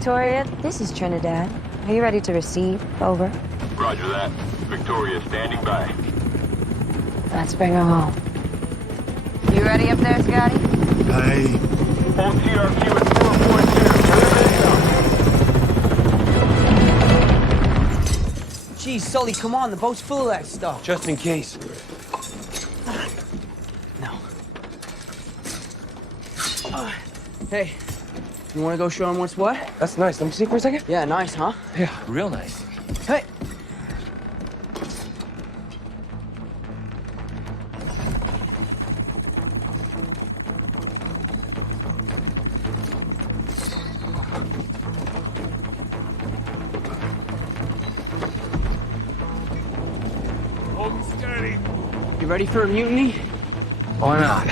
Victoria, this is Trinidad. Are you ready to receive? Over. Roger that. Victoria standing by. Let's bring her home. You ready up there, Scotty? Hey. OTRQ at 4.2. Geez, Sully, come on. The boat's full of that stuff. Just in case. No. Hey, you want to go show him what's what? That's nice. Let me see for a second. Yeah, nice, huh? Yeah, real nice. Hey. Hold steady. You ready for a mutiny? Why not?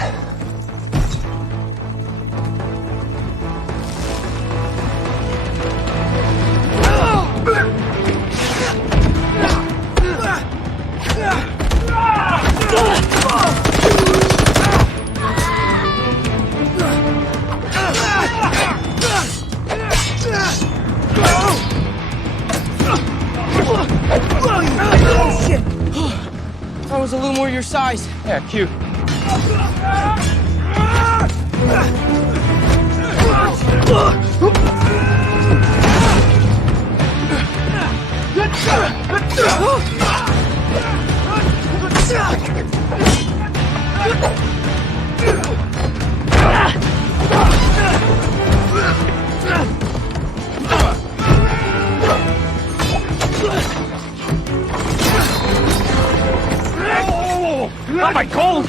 Oh, shit! I was a little more your size. Yeah, cute. Not my gold!